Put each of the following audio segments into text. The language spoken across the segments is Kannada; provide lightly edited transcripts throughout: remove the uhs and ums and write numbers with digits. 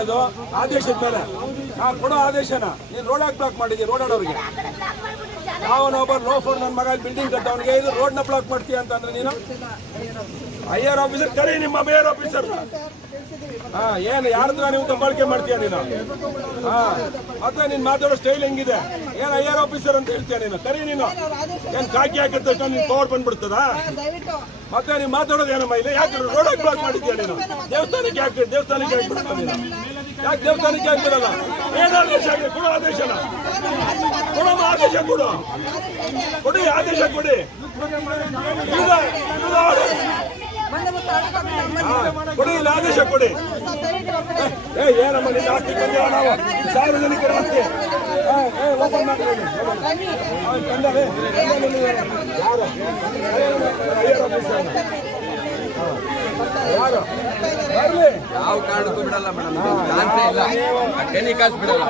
ಅದು ಆದೇಶದ ಮೇಲೆ ಕೊಡೋ ಆದೇಶನ ನೀನು ರೋಡ್ ಬ್ಲಾಕ್ ಮಾಡಿದ್ವಿ ರೋಡಾಡೋರಿಗೆ ನಾವೊಬ್ಬ ಲೋಫರ್ ನನ್ನ ಮಗ ಬಿಲ್ಡಿಂಗ್ ಕಟ್ಟವನಿಗೆ ಇದು ರೋಡ್ನ ಬ್ಲಾಕ್ ಮಾಡ್ತೀಯ ಅಂತಂದ್ರೆ ನೀನು ಐಆರ್ ಆಫೀಸರ್ ಕರೀ ನಿಮ್ಮ ಮೇಯರ್ ಆಫೀಸರ್ ಏನು ಯಾರತ್ರ ನೀವು ದಬ್ಬಾಳಿಕೆ ಮಾಡ್ತೀಯ ನೀನು ಮತ್ತೆ ನೀನ್ ಮಾತಾಡೋ ಸ್ಟೈಲ್ ಹೆಂಗಿದೆ ಏನ್ ಐಆರ್ ಆಫೀಸರ್ ಅಂತ ಹೇಳ್ತೀಯ ನೀನು ಕರೀ ನೀನು ಏನ್ ಕಾಕಿ ಹಾಕಿದ ತಕ್ಷಣ ನೀನ್ ಪವರ್ ಬಂದ್ಬಿಡ್ತದ ಮತ್ತೆ ನೀನ್ ಮಾತಾಡೋದು ಏನಮ್ಮ ಇಲ್ಲ ಯಾಕೆ ರೋಡ್ ಬ್ಲಾಕ್ ಮಾಡಿದ್ಯಾ ನೀನು ದೇವಸ್ಥಾನಕ್ಕೆ ಯಾಕೆ ಹಾಕ್ಬಿಡ್ತ ನೀನು ಯಾಕೆ ದೇವಸ್ಥಾನಕ್ಕೆ ಹಾಕ್ಬಿಡಲ್ಲ ಏನ್ ಆದೇಶ ಆಗಿದೆ ಕೊಡು ಆದೇಶನ ಕೊಡಮ್ಮ ಆದೇಶ ಕೊಡಿ ಆದೇಶ ಕೊಡಿ ಕೊಡಿ ಇಲ್ಲ ಆದೇಶ ಕೊಡಿ ಏನಮ್ಮ ನಿನ್ನ ಆಸ್ತಿ ಬಂದೇವ ನಾವು ಸಾರ್ವಜನಿಕರ ಆಸ್ತಿ ಓಪನ್ ಮಾಡಿ ಯಾರು ಬರ್ಲಿ ಯಾವ ಕಾರಣಕ್ಕೂ ಬಿಡಲ್ಲ ಮೇಡಮ್ ಚಾನ್ಸೇ ಇಲ್ಲ ಟೆಲಿಕಾಸ್ಟ್ ಬಿಡಲ್ಲ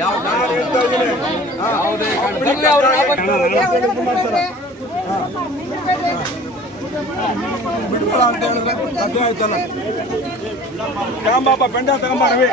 ಯಾವುದೇ ಬಿಡ್ಕೊಳ ಅಂತ ಹೇಳಿದ್ರೆ ಸಾಧ್ಯ ಆಯ್ತಲ್ಲ ತಗೊಂಬಾಪ ಪೆಂಡ ತಗೊಂಬ ರವಿ